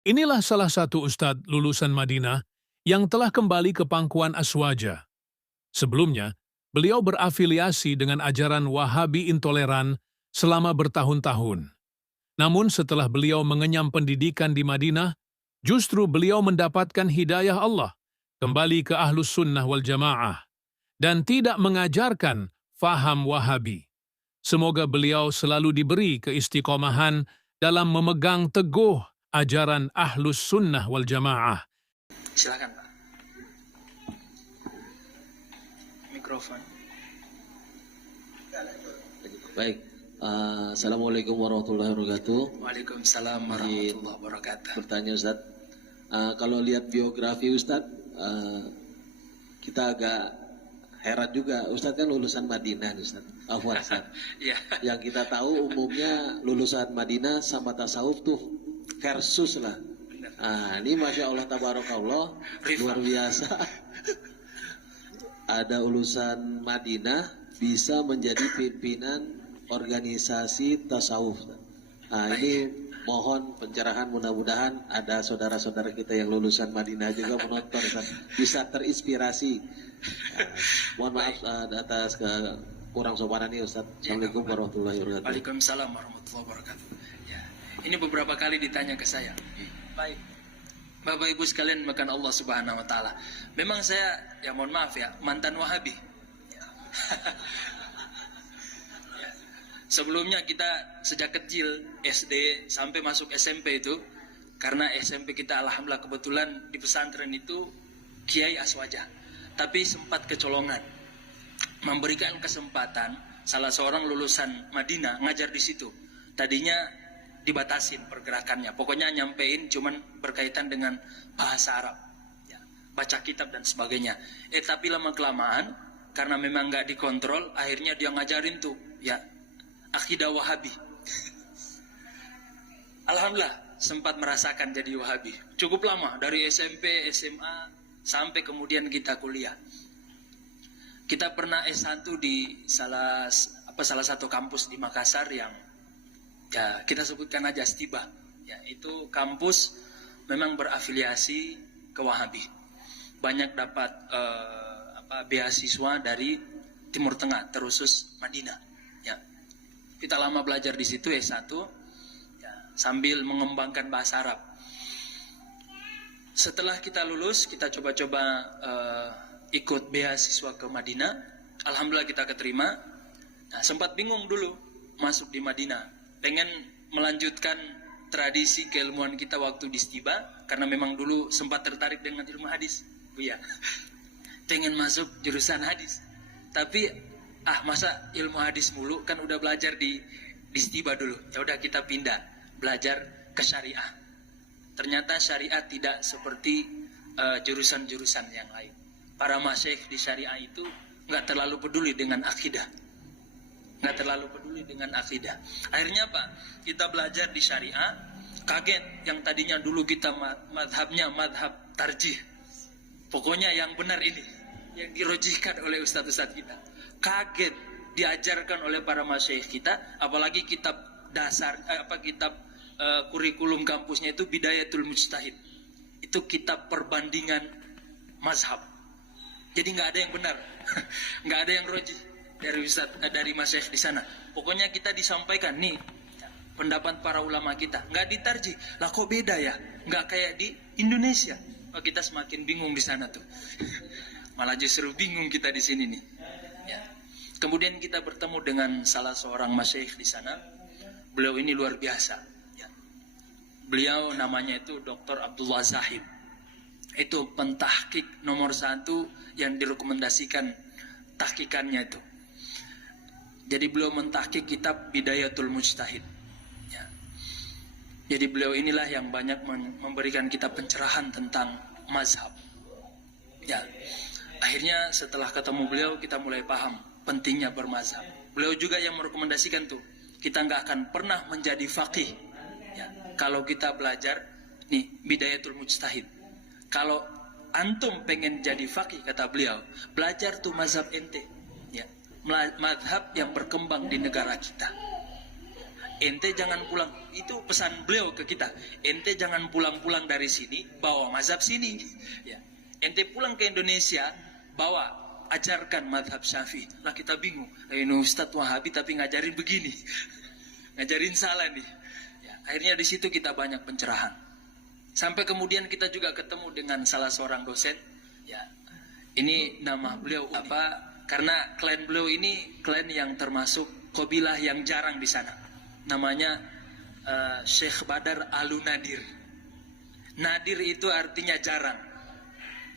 Inilah salah satu ustadz lulusan Madinah yang telah kembali ke pangkuan Aswaja. Sebelumnya, beliau berafiliasi dengan ajaran Wahabi intoleran selama bertahun-tahun. Namun setelah beliau mengenyam pendidikan di Madinah, justru beliau mendapatkan hidayah Allah, kembali ke Ahlus Sunnah wal Jamaah, dan tidak mengajarkan faham Wahabi. Semoga beliau selalu diberi keistiqomahan dalam memegang teguh ajaran Ahlus Sunnah wal Jamaah. Silakan Pak. Mikrofon. Baik, Assalamualaikum warahmatullahi wabarakatuh. Waalaikumsalam warahmatullahi wabarakatuh. Bertanya Ustadz, kalau lihat biografi Ustadz, kita agak heran juga. Ustadz kan lulusan Madinah Ustadz. Afwan Ustadz. Ya. Yang kita tahu umumnya lulusan Madinah sama tasawuf tuh versus lah. Ini Masya Allah Tabarakallah, luar biasa. Ada lulusan Madinah bisa menjadi pimpinan organisasi tasawuf. Ini mohon pencerahan, mudah-mudahan ada saudara-saudara kita yang lulusan Madinah juga menonton, bisa terinspirasi. Mohon maaf atas kurang sopanan ini Ustaz. Assalamualaikum warahmatullahi wabarakatuh. Waalaikumsalam warahmatullahi wabarakatuh. Ya. Ini beberapa kali ditanya ke saya. Baik. Bapak Ibu sekalian makan Allah Subhanahu wa taala. Memang saya, ya mohon maaf ya, mantan Wahabi. Ya. Sebelumnya kita sejak kecil SD sampai masuk SMP itu, karena SMP kita alhamdulillah kebetulan di pesantren itu Kiai Aswaja. Tapi sempat kecolongan. Memberikan kesempatan salah seorang lulusan Madinah ngajar di situ. Tadinya dibatasin pergerakannya, pokoknya nyampein cuman berkaitan dengan bahasa Arab, ya, baca kitab dan sebagainya. Tapi lama kelamaan karena memang nggak dikontrol, akhirnya dia ngajarin tuh, ya, akidah Wahabi. Alhamdulillah sempat merasakan jadi Wahabi. Cukup lama dari SMP, SMA sampai kemudian kita kuliah. Kita pernah S1 di salah satu kampus di Makassar yang, ya, kita sebutkan aja Stiba. Ya, itu kampus memang berafiliasi ke Wahabi. Banyak dapat beasiswa dari Timur Tengah, terusus Madinah. Ya. Kita lama belajar di situ S1, ya, sambil mengembangkan bahasa Arab. Setelah kita lulus, kita coba-coba ikut beasiswa ke Madinah. Alhamdulillah kita keterima. Nah, sempat bingung dulu masuk di Madinah. Pengen melanjutkan tradisi keilmuan kita waktu di Stiba, karena memang dulu sempat tertarik dengan ilmu hadis, Bu ya. Pengen masuk jurusan hadis. Tapi masa ilmu hadis mulu, kan udah belajar di Stiba dulu. Ya udah kita pindah belajar ke syariah. Ternyata syariah tidak seperti jurusan-jurusan yang lain. Para masyayikh di syariah itu nggak terlalu peduli dengan akidah. Akhirnya apa? Kita belajar di syariah, kaget yang tadinya dulu kita madhabnya madhab tarjih. Pokoknya yang benar ini, yang dirojihkan oleh ustadz-ustadz kita. Kaget diajarkan oleh para masyayikh kita, apalagi kitab dasar, kurikulum kampusnya itu Bidayatul Mujtahid. Itu kitab perbandingan mazhab. Jadi nggak ada yang benar, nggak ada yang rojih dari masyayikh di sana. Pokoknya kita disampaikan nih pendapat para ulama kita, nggak ditarjih. Lah kok beda ya? Nggak kayak di Indonesia. Kita semakin bingung di sana tuh. Malah justru bingung kita di sini nih. Ya. Kemudian kita bertemu dengan salah seorang masyayikh di sana. Beliau ini luar biasa. Ya. Beliau namanya itu Dr. Abdullah Zahid. Itu pentahkik nomor 1 yang direkomendasikan tahkikannya itu. Jadi beliau mentahkik kitab Bidayatul Mujtahid. Ya. Jadi beliau inilah yang banyak memberikan kita pencerahan tentang mazhab. Ya. Akhirnya setelah ketemu beliau kita mulai paham pentingnya bermazhab. Beliau juga yang merekomendasikan tuh, kita nggak akan pernah menjadi faqih, ya, kalau kita belajar nih Bidayatul Mujtahid. Kalau antum pengen jadi faqih, kata beliau, belajar tuh mazhab ente, ya, mazhab yang berkembang di negara kita. ente jangan pulang. Itu pesan beliau ke kita. Ente jangan pulang-pulang dari sini bawa mazhab sini. Ya. Ente pulang ke Indonesia bawa ajarkan mazhab Syafi'i. Lah kita bingung. Ini Ustadz Wahabi tapi ngajarin begini. Ngajarin salah nih. Ya, akhirnya di situ kita banyak pencerahan. Sampai kemudian kita juga ketemu dengan salah seorang dosen. Ya. Ini nama beliau apa? Karena klan beliau ini klan yang termasuk kabilah yang jarang di sana. Namanya Syekh Badar Al-Nadir. Nadir itu artinya jarang.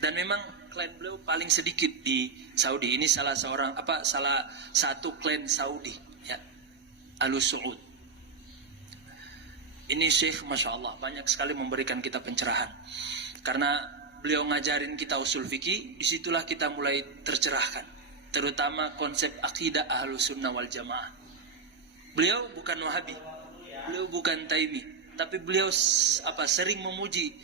Dan memang klan beliau paling sedikit di Saudi. Ini salah satu klan Saudi, ya. Al-Su'ud. Ini Syekh, Masya Allah, banyak sekali memberikan kita pencerahan. Karena beliau ngajarin kita usul fikih, disitulah kita mulai tercerahkan. Terutama konsep akidah Ahlus Sunnah wal Jamaah. Beliau bukan Wahabi, beliau bukan Taimi, tapi beliau sering memuji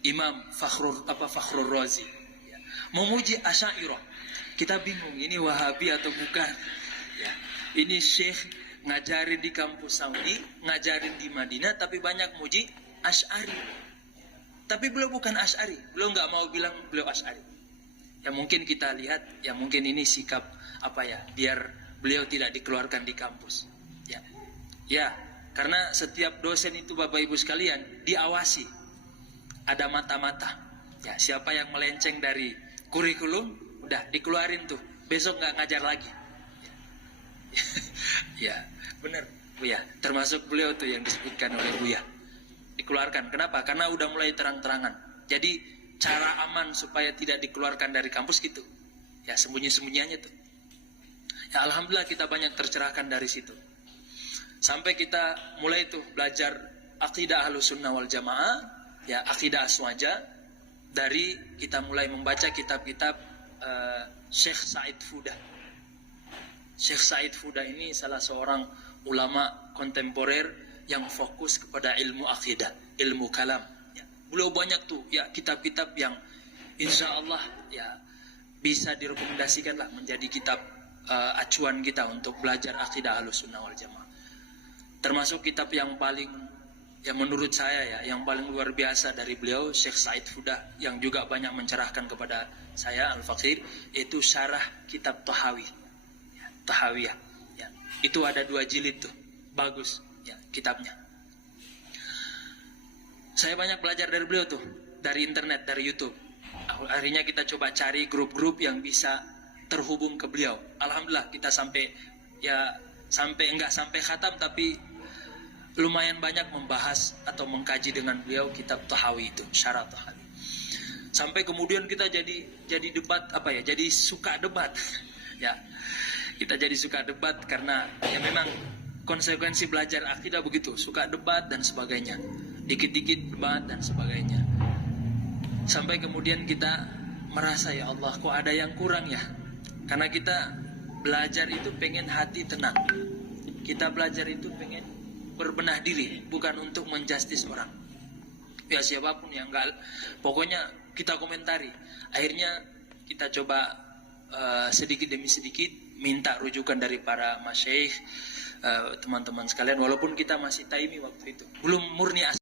Imam Fakhrur Razi, ya. Memuji Asy'ariyah. Kita bingung ini Wahabi atau bukan, ya. Ini Syekh ngajarin di kampus Saudi, ngajarin di Madinah, tapi banyak muji Asy'ari. Tapi beliau bukan Asy'ari, beliau nggak mau bilang beliau Asy'ari. Ya mungkin kita lihat, ya mungkin ini sikap biar beliau tidak dikeluarkan di kampus. Ya, karena setiap dosen itu Bapak Ibu sekalian diawasi, ada mata-mata. Ya, siapa yang melenceng dari kurikulum, udah dikeluarin tuh, besok nggak ngajar lagi. Ya, benar, Buya. Termasuk beliau tuh yang disebutkan oleh Buya. Dikeluarkan. Kenapa? Karena udah mulai terang-terangan. Jadi cara aman supaya tidak dikeluarkan dari kampus gitu. Ya, sembunyi-sembunyiannya tuh. Ya, alhamdulillah kita banyak tercerahkan dari situ. Sampai kita mulai tuh belajar akidah Ahlus Sunnah wal Jamaah, ya akidah Aswaja, dari kita mulai membaca kitab-kitab Syekh Said Fuda. Syekh Said Fuda ini salah seorang ulama kontemporer yang fokus kepada ilmu akidah, ilmu kalam. Ya, beliau banyak tuh ya kitab-kitab yang insya Allah ya bisa direkomendasikan lah menjadi kitab acuan kita untuk belajar akidah Ahlus Sunnah wal Jamaah. Termasuk kitab yang paling, yang menurut saya ya, yang paling luar biasa dari beliau, Syekh Said Fuda, yang juga banyak mencerahkan kepada saya, Al-Faqir, itu syarah kitab Tahawi. Ya, Tahawiyah. Ya. Itu ada 2 jilid tuh, bagus ya kitabnya. Saya banyak belajar dari beliau tuh, dari internet, dari YouTube. Akhirnya kita coba cari grup-grup yang bisa terhubung ke beliau. Alhamdulillah kita enggak sampai khatam, tapi lumayan banyak membahas atau mengkaji dengan beliau kitab Tahawi itu, syarah Tahawi. Sampai kemudian kita jadi debat jadi suka debat. Ya. Kita jadi suka debat karena ya memang konsekuensi belajar akidah begitu, suka debat dan sebagainya. Dikit-dikit debat dan sebagainya. Sampai kemudian kita merasa ya Allah kok ada yang kurang ya. Karena kita belajar itu pengen hati tenang. Kita belajar itu pengen berbenah diri, bukan untuk menjustis orang. Ya siapapun yang enggak, pokoknya kita komentari. Akhirnya kita coba sedikit demi sedikit minta rujukan dari para masyaikh, teman-teman sekalian, walaupun kita masih taimi waktu itu, belum murni